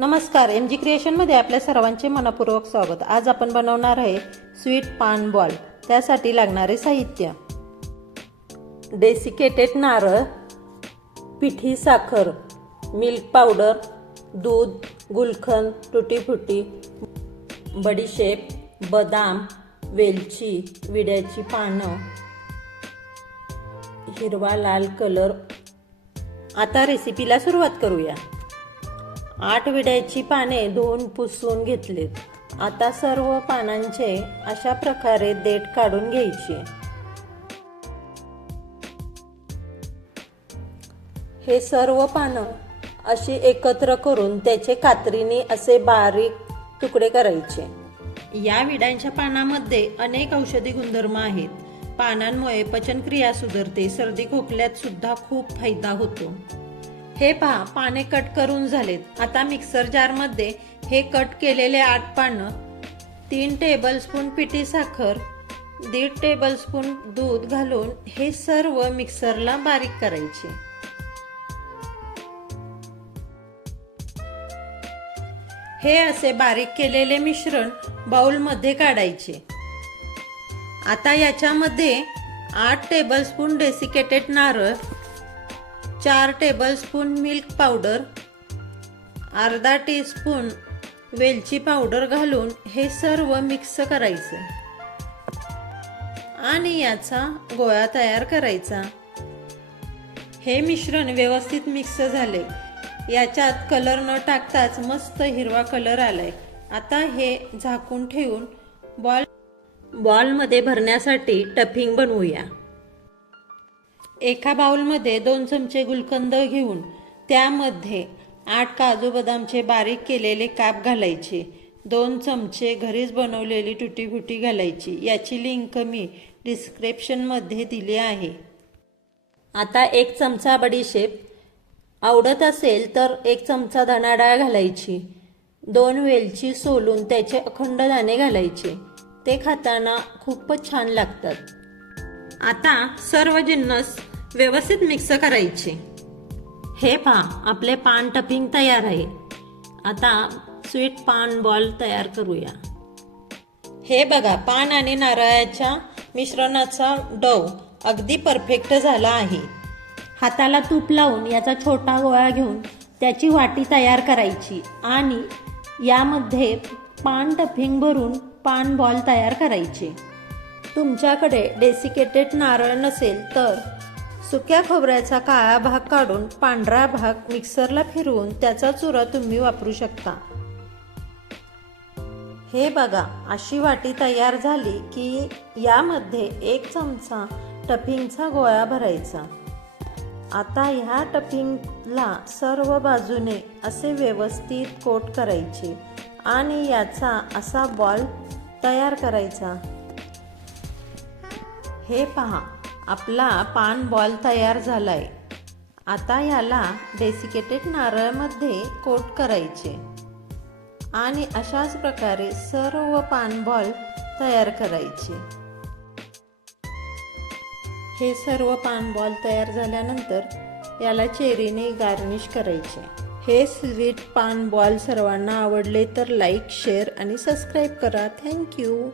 नमस्कार M G क्रिएशनमध्ये आपल्या सर्वांचे मनपूर्वक स्वागत. आज आपण बनवणार आहे स्वीट पान बॉल. त्यासाठी लागणारे साहित्य. डेसिकेटेड नारळ पिठी साखर मिल्क पावडर दूध गुलखन टुटीफुटी बडीशेप बदाम वेलची विड्याची पानं हिरवा लाल कलर. आता रेसिपीला सुरुवात करूया. आठ विड्याची पाने धुवून पुसून घेतलीत. आता सर्व पानांचे अशा प्रकारे देठ काढून घ्यायची. हे सर्व पानं अशी एकत्र करून त्याचे कात्रीने असे बारीक तुकडे करायचे. या विड्यांच्या पानामध्ये अनेक औषधी गुणधर्म आहेत. पानांमुळे पचनक्रिया सुधारते सर्दी खोकल्यात सुद्धा खूप फायदा होतो. हे पहा पाने कट करून झालेत. आता मिक्सर जारमध्ये हे कट केलेले आठ पानं तीन टेबलस्पून पिठी साखर दीड टेबलस्पून दूध घालून हे सर्व मिक्सरला बारीक करायचे. हे असे बारीक केलेले मिश्रण बाउलमध्ये काढायचे. आता याच्यामध्ये आठ टेबलस्पून डेसिकेटेड नारळ चार टेबलस्पून मिल्क पावडर अर्धा टीस्पून वेलची पावडर घालून हे सर्व मिक्स करायचं. आणि याचा गोळा तयार करायचा. हे मिश्रण व्यवस्थित मिक्स झाले याच्यात कलर न टाकताच मस्त हिरवा कलर आलाय. आता हे झाकून ठेवून बॉल बॉलमध्ये भरण्यासाठी टफिंग बनवूया. एका बाउलमध्ये दोन चमचे गुलकंद घेऊन त्यामध्ये आठ काजू बदामचे बारीक केलेले काप घालायचे. दोन चमचे घरीच बनवलेली टुटीफुटी घालायची. याची लिंक मी डिस्क्रिप्शनमध्ये दिली आहे. आता एक चमचा बडीशेप. आवडत असेल तर एक चमचा धनाडाळ घालायची. दोन वेलची सोलून त्याचे अखंड दाणे घालायचे. ते खाताना खूपच छान लागतात. आता सर्व जिन्नस व्यवस्थित मिक्स करायचे. हे पहा आपले पान टपिंग तयार आहे. आता स्वीट पान बॉल तयार करूया. हे बघा पान आणि नारळाच्या मिश्रणाचा डव अगदी परफेक्ट झाला आहे. हाताला तूप लावून याचा छोटा गोळा घेऊन त्याची वाटी तयार करायची आणि यामध्ये पान टफिंग भरून पान बॉल तयार करायचे. तुमच्याकडे डेसिकेटेड नारळ नसेल तर सुक्या खोबऱ्याचा काळा भाग काढून पांढरा भाग मिक्सरला फिरवून त्याचा चुरा तुम्ही वापरू शकता. हे बघा अशी वाटी तयार झाली की यामध्ये एक चमचा टफिंगचा गोळा भरायचा. आता ह्या टफिंगला सर्व बाजूने असे व्यवस्थित कोट करायचे आणि याचा असा बॉल तयार करायचा. हे पहा आपला पान बॉल तयार झालाय. आता याला डेसिकेटेड नारळामध्ये कोट करायचे. आणि अशाच प्रकारे सर्व पान बॉल तयार करायचे. हे सर्व पान बॉल तयार झाल्यानंतर याला चेरीने गार्निश करायचे. हे स्वीट पान बॉल सर्वांना आवडले तर लाईक शेअर आणि सबस्क्राईब करा. Thank you